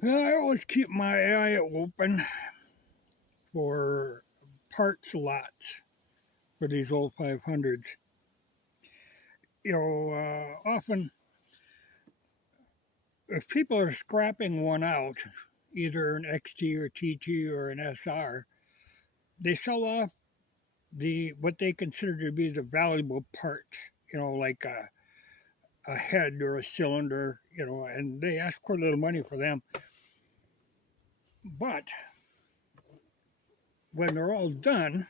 I always keep my eye open for parts lots for these old 500s. Often if people are scrapping one out, either an XT or TT or an SR, they sell off the what they consider to be the valuable parts. Like a head or a cylinder. And they ask quite a little money for them. But when they're all done,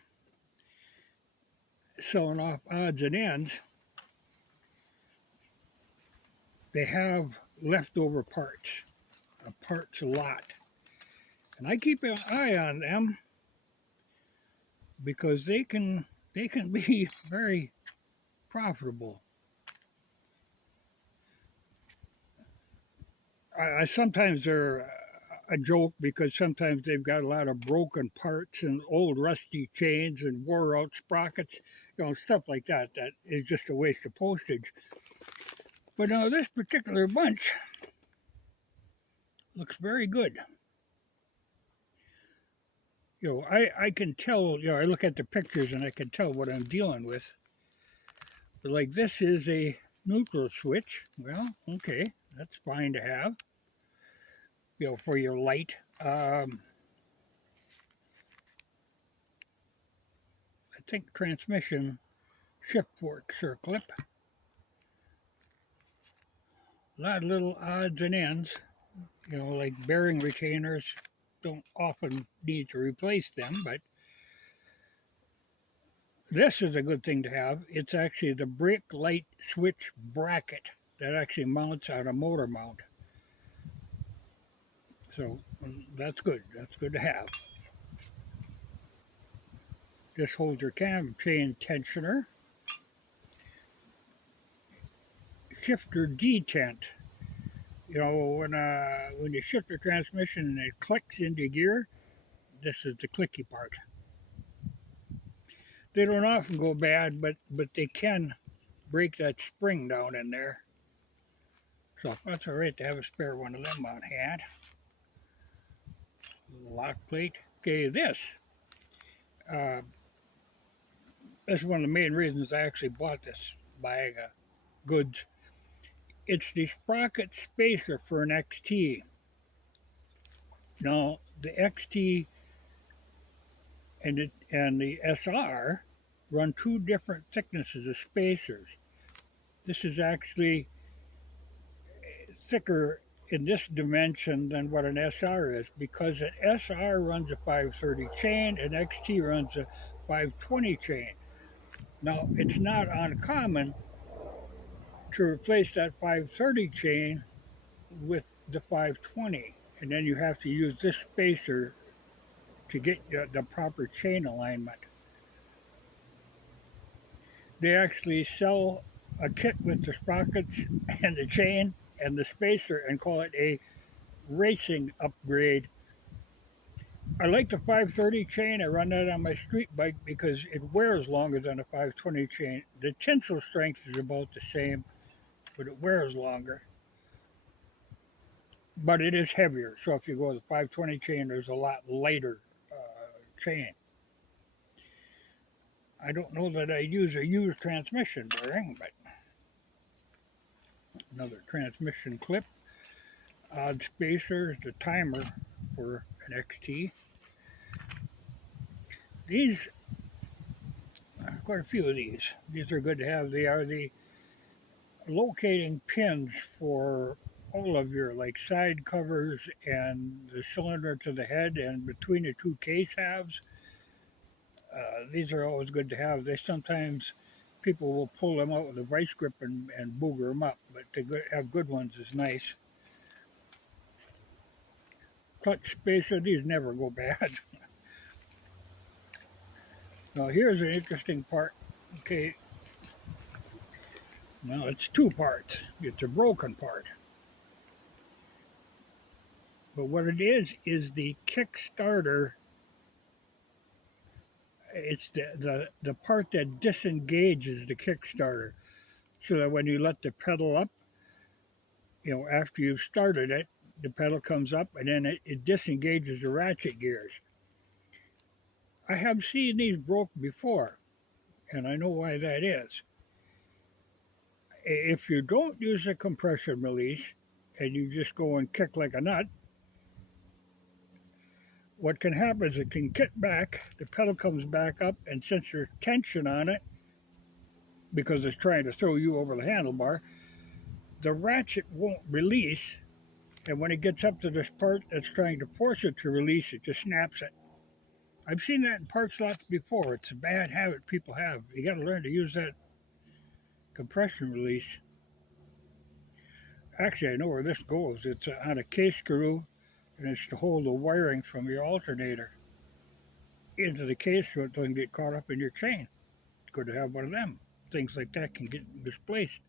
selling off odds and ends, they have leftover parts, a parts lot. And I keep an eye on them because they can be very profitable. I sometimes they're a joke because sometimes they've got a lot of broken parts and old rusty chains and wore out sprockets, stuff like that. That is just a waste of postage. But now this particular bunch looks very good. I can tell. I look at the pictures and I can tell what I'm dealing with. But like this is a neutral switch. Well, okay, that's fine to have. For your light. I think transmission shift fork circlip. A lot of little odds and ends. Like bearing retainers. Don't often need to replace them, but this is a good thing to have. It's actually the brake light switch bracket that actually mounts on a motor mount. So that's good. That's good to have. This holds your cam chain tensioner. Shifter detent. When you shift the transmission and it clicks into gear, this is the clicky part. They don't often go bad, but they can break that spring down in there. So that's all right to have a spare one of them on hand. Lock plate. Okay, this is one of the main reasons I actually bought this bag of goods. It's the sprocket spacer for an XT. Now, the XT and the SR run two different thicknesses of spacers. This is actually thicker in this dimension than what an SR is because an SR runs a 530 chain and XT runs a 520 chain. Now, it's not uncommon to replace that 530 chain with the 520, and then you have to use this spacer to get the proper chain alignment. They actually sell a kit with the sprockets and the chain and the spacer and call it a racing upgrade. I like the 530 chain. I run that on my street bike because it wears longer than a 520 chain. The tensile strength is about the same, but it wears longer. But it is heavier. So if you go with the 520 chain, there's a lot lighter chain. I don't know that I use a used transmission bearing, but another transmission clip. Odd spacers, the timer for an XT. These, quite a few of these. These are good to have. They are the locating pins for all of your side covers and the cylinder to the head and between the two case halves. These are always good to have. They sometimes people will pull them out with a vice grip and booger them up, but to have good ones is nice. Clutch spacer, these never go bad. Now here's an interesting part. Okay, now it's two parts. It's a broken part. But what it is the Kickstarter. It's the part that disengages the Kickstarter, so that when you let the pedal up, after you've started it, the pedal comes up, and then it disengages the ratchet gears. I have seen these broke before, and I know why that is. If you don't use a compression release and you just go and kick like a nut, what can happen is it can kick back, the pedal comes back up, and since there's tension on it, because it's trying to throw you over the handlebar, the ratchet won't release, and when it gets up to this part that's trying to force it to release, it just snaps it. I've seen that in parts lots before. It's a bad habit people have. You got to learn to use that compression release. Actually, I know where this goes. It's on a case screw, and it's to hold the wiring from your alternator into the case so it doesn't get caught up in your chain. It's good to have one of them. Things like that can get misplaced.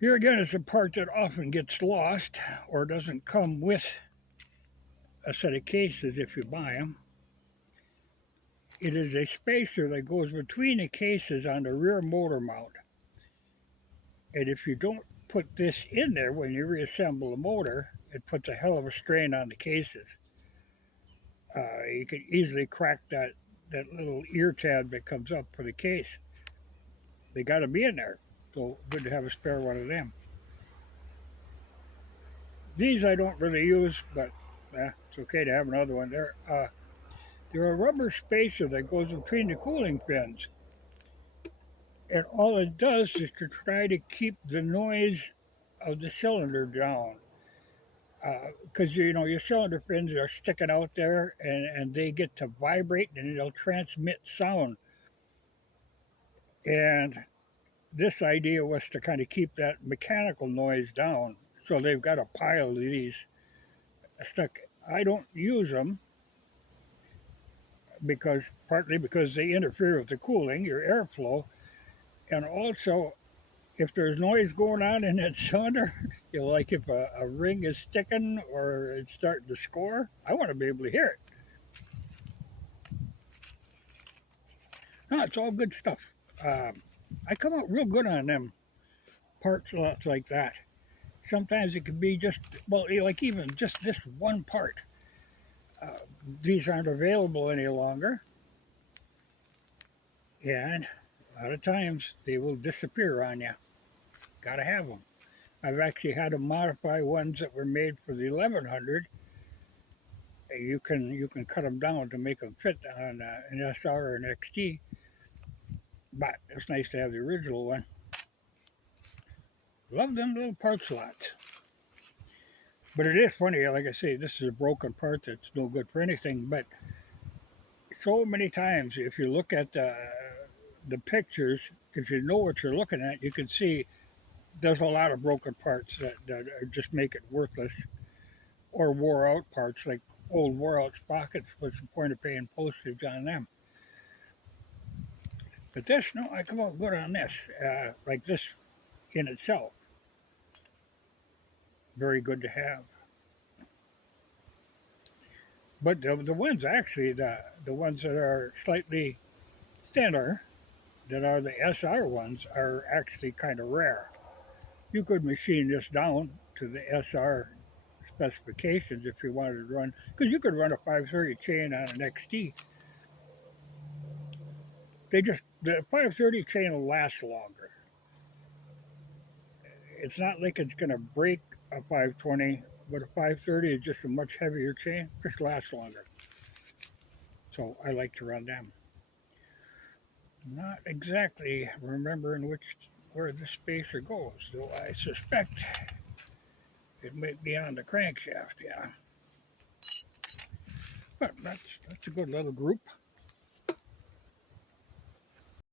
Here again is a part that often gets lost or doesn't come with a set of cases if you buy them. It is a spacer that goes between the cases on the rear motor mount. And if you don't put this in there when you reassemble the motor, it puts a hell of a strain on the cases. You can easily crack that little ear tab that comes up for the case. They got to be in there, so good to have a spare one of them. These I don't really use, but it's okay to have another one. They're a rubber spacer that goes between the cooling fins. And all it does is to try to keep the noise of the cylinder down. Because, your cylinder fins are sticking out there and they get to vibrate and it'll transmit sound. And this idea was to kind of keep that mechanical noise down. So they've got a pile of these stuck. I don't use them partly because they interfere with the cooling, your airflow, and also if there's noise going on in that cylinder, like if a ring is sticking or it's starting to score, I want to be able to hear it. No, it's all good stuff. I come out real good on them parts lots like that. Sometimes it could be like even just this one part. These aren't available any longer. And a lot of times they will disappear on you. Gotta have them. I've actually had to modify ones that were made for the 1100. You can cut them down to make them fit on an SR or an XT. But it's nice to have the original one. Love them little part slots. But it is funny, like I say, this is a broken part that's no good for anything. But so many times, if you look at the pictures, if you know what you're looking at, you can see there's a lot of broken parts that just make it worthless, or wore out parts like old wore out sprockets. What's the point of paying postage on them? But this, no, I come out good on this, like this in itself. Very good to have. But the ones actually, the ones that are slightly thinner, that are the SR ones, are actually kind of rare. You could machine this down to the SR specifications if you wanted to run, because you could run a 530 chain on an XT. The 530 chain will last longer. It's not like it's going to break a 520, but a 530 is just a much heavier chain, just lasts longer. So I like to run them. Not exactly remembering where the spacer goes, though I suspect it might be on the crankshaft, yeah. But that's a good little group.